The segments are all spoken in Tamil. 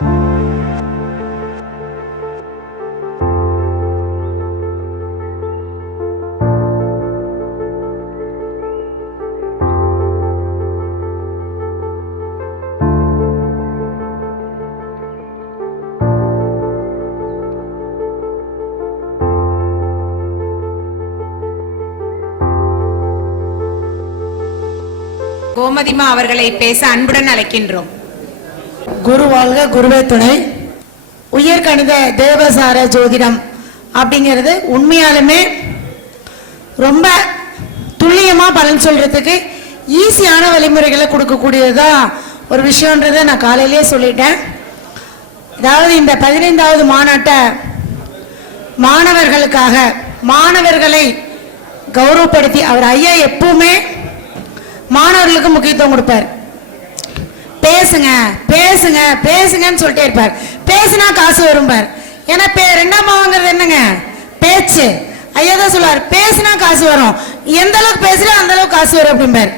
கோமதிமா அவர்களை பேச அன்புடன் அழைக்கின்றோம். குரு வாழ்க குருவே துணை. உயர்கணித தேவசார ஜோதிடம் அப்படிங்கிறது உண்மையாலுமே ரொம்ப துல்லியமாக பலன் சொல்கிறதுக்கு ஈஸியான வழிமுறைகளை கொடுக்கக்கூடியதா ஒரு விஷயன்றதை நான் காலையிலேயே சொல்லிட்டேன். அதாவது இந்த பதினைந்தாவது மாநாட்டை மாணவர்களுக்காக மாணவர்களை கௌரவப்படுத்தி அவர் ஐயா எப்பவுமே மாணவர்களுக்கு முக்கியத்துவம் கொடுப்பார். பேசுங்க பேசுங்க பேசுங்கன்னு சொல்லிட்டே இருப்பார். பேசுனா காசு வரும்பார். ஏன்னா பே ரெண்டாம் பாவங்கிறது என்னங்க? பேச்சு. ஐயா தான் சொல்லுவார் பேசுனா காசு வரும். எந்த அளவுக்கு பேசுறோ அந்த அளவுக்கு காசு வரும் அப்படிம்பார்.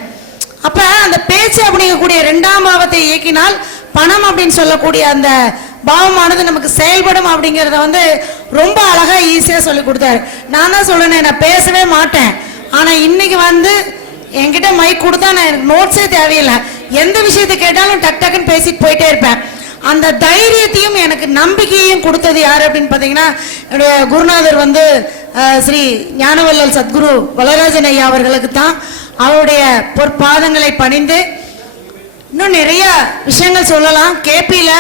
அப்ப அந்த பேச்சு அப்படிங்கக்கூடிய ரெண்டாம் பாவத்தை இயக்கினால் பணம் அப்படின்னு சொல்லக்கூடிய அந்த பாவமானது நமக்கு செயல்படும் அப்படிங்கிறத வந்து ரொம்ப அழகா ஈஸியா சொல்லி கொடுத்தாரு. நான் தான் சொல்லணும் நான் பேசவே மாட்டேன். ஆனா இன்னைக்கு வந்து என்கிட்ட மைக் கொடுத்தா நான் எனக்கு நோட்ஸே தேவையில்லை. எந்த விஷயத்தை கேட்டாலும் டக் டக்குன்னு பேசிட்டு போயிட்டே இருப்பேன். அந்த தைரியத்தையும் எனக்கு நம்பிக்கையையும் கொடுத்தது யார் அப்படின்னு பார்த்தீங்கன்னா என்னுடைய குருநாதர் வந்து ஸ்ரீ ஞானவல்லல் சத்குரு வளராஜன் ஐயா அவர்களுக்கு தான் அவருடைய பொற்பாதங்களை பணிந்து இன்னும் நிறைய விஷயங்கள் சொல்லலாம். கேபியில்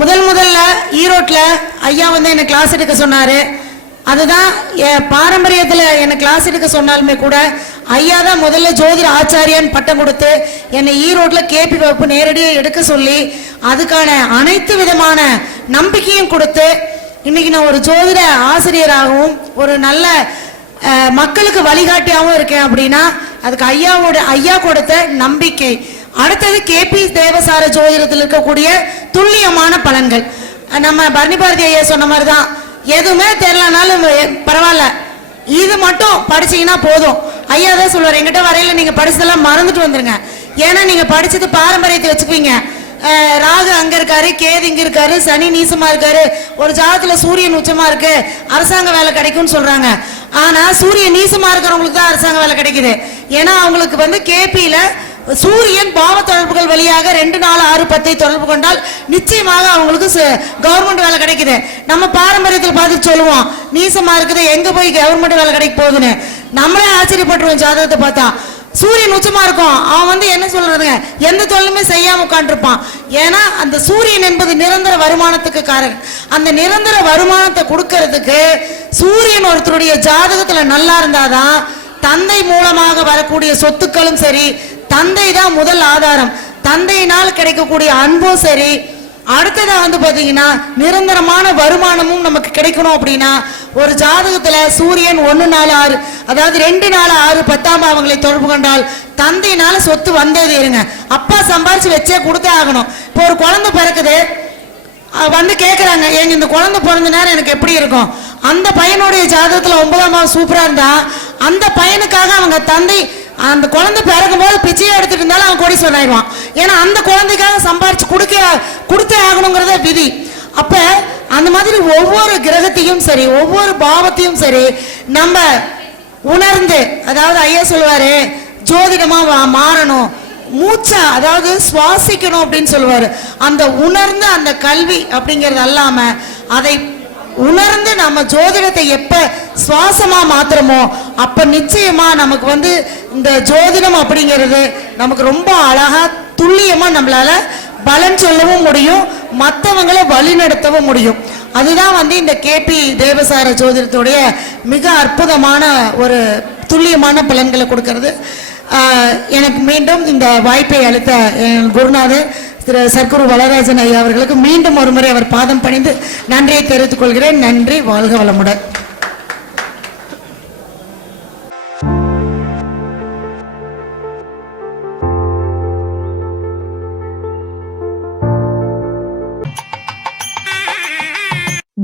முதல் முதல்ல ஈரோட்டில் ஐயா வந்து என்னை கிளாஸ் எடுக்க சொன்னார். அதுதான் என் பாரம்பரியத்தில் என்னை கிளாஸ் எடுக்க சொன்னாலுமே கூட ஐயா தான் முதல்ல ஜோதிட ஆச்சாரியன் பட்டம் கொடுத்து என்னை ஈரோட்ல கேபி வகுப்பு நேரடியாக எடுக்க சொல்லி அதுக்கான அனைத்து விதமான நம்பிக்கையும் கொடுத்து இன்னைக்கு நான் ஒரு ஜோதிட ஆசிரியராகவும் ஒரு நல்ல மக்களுக்கு வழிகாட்டியாகவும் இருக்கேன் அப்படின்னா அதுக்கு ஐயாவோட ஐயா கொடுத்த நம்பிக்கை. அடுத்தது கேபி தேவசார ஜோதிடத்தில் இருக்கக்கூடிய துல்லியமான பலன்கள். நம்ம பரணி பாரதி ஐயா சொன்ன மாதிரி தான் எதுவுமே தெரியலனாலும் பரவாயில்ல. இது மட்டும் படிச்சீங்கன்னா போதும். ஐயா தான் சொல்லுவார் எங்கிட்ட வரையில நீங்க படிச்சதெல்லாம் மறந்துட்டு வந்துருங்க. ஏன்னா நீங்க படிச்சது பாரம்பரியத்தை வச்சுக்குவீங்க. ராகு அங்க இருக்காரு கேது இங்க இருக்காரு சனி நீசமா இருக்காரு. ஒரு ஜாதத்துல சூரியன் உச்சமா இருக்கு அரசாங்க வேலை கிடைக்கும்னு சொல்றாங்க. ஆனா சூரியன் நீசமா இருக்கிறவங்களுக்கு தான் அரசாங்க வேலை கிடைக்குது. ஏன்னா அவங்களுக்கு வந்து கேபியில சூரியன் பாவ தொடர்புகள் வழியாக ரெண்டு நாலு ஆறு பத்தை தொடர்பு கொண்டால் நிச்சயமாக அவங்களுக்கு கவர்மெண்ட் வேலை கிடைக்குது. நம்ம பாரம்பரியத்தில் பார்த்து சொல்லுவோம் நீசமா இருக்குது எங்க போய் கவர்மெண்ட் வேலை கிடைக்க போகுதுன்னு? நம்மளே ஆச்சரியப்பட்டுருவோம் ஜாதகத்தை பார்த்தா. சூரியன் உச்சமா இருக்கும். அவன் வந்து என்ன சொல்றதுங்க? எந்த தொழிலுமே செய்யாம உட்காந்துருப்பான் ஏன்னா அந்த சூரியன் என்பது நிரந்தர வருமானத்துக்கு காரகன். அந்த நிரந்தர வருமானத்தை கொடுக்கறதுக்கு சூரியன் ஒருத்தருடைய ஜாதகத்துல நல்லா இருந்தாதான் தந்தை மூலமாக வரக்கூடிய சொத்துக்களும் சரி தந்தை தான் முதல் ஆதாரம். தந்தையினால் கிடைக்கக்கூடிய அன்பும் சரி அடுத்ததாக வந்து பார்த்தீங்கன்னா நிரந்தரமான வருமானமும் நமக்கு கிடைக்கணும் அப்படின்னா ஒரு ஜாதகத்தில் சூரியன் ஒன்று நாலு ஆறு அதாவது ரெண்டு நாலு ஆறு பத்தாம் பாவங்களை தொடர்பு கொண்டால் தந்தையினால சொத்து வந்தே இருங்க. அப்பா சம்பாரிச்சு வச்சே கொடுத்தே ஆகணும். இப்போ ஒரு குழந்தை பிறக்குது வந்து கேட்குறாங்க எங்க இந்த குழந்தை பிறந்த நேரம் எனக்கு எப்படி இருக்கும்? அந்த பையனுடைய ஜாதகத்தில் ஒன்பதாம் மாதம் சூப்பராக இருந்தா அந்த பையனுக்காக அவங்க தந்தை அந்த குழந்தை பிறக்கும் போது பிச்சையை எடுத்துட்டு இருந்தாலும் அவன் கோடி சொன்னாயிடுவான் ஏன்னா அந்த குழந்தைக்காக சம்பாரிச்சு கொடுக்க விதி. அப்ப அந்த மாதிரி ஒவ்வொரு கிரகத்தையும் சரி ஒவ்வொரு பாவத்தையும் சரி நம்ம உணர்ந்து அதாவது ஐயா சொல்லுவாரு ஜோதிடமா மாறணும் மூச்சா அதாவது சுவாசிக்கணும் அப்படின்னு சொல்லுவாரு. அந்த உணர்ந்த அந்த கல்வி அப்படிங்கிறது அல்லாம அதை உணர்ந்து நம்ம ஜோதிடத்தை எப்ப சுவாசமா மாத்துறோமோ அப்ப நிச்சயமா நமக்கு வந்து இந்த ஜோதிடம் அப்படிங்கிறது நமக்கு ரொம்ப அழகா துல்லியமா நம்மளால பலன் சொல்லவும் முடியும். மற்றவங்களை வழிநடத்தவும் முடியும். அதுதான் வந்து இந்த கேபி தேவசார ஜோதிடத்துடைய மிக அற்புதமான ஒரு துல்லியமான பலன்களை கொடுக்கறது. எனக்கு மீண்டும் இந்த வாய்ப்பை அளித்த என் குருநாதர் திரு சர்க்குரு வளராஜன் ஐயா அவர்களுக்கு மீண்டும் ஒரு முறை அவர் பாதம் பணிந்து நன்றியை தெரிவித்துக் கொள்கிறேன். நன்றி வாழ்க வளமுடன்.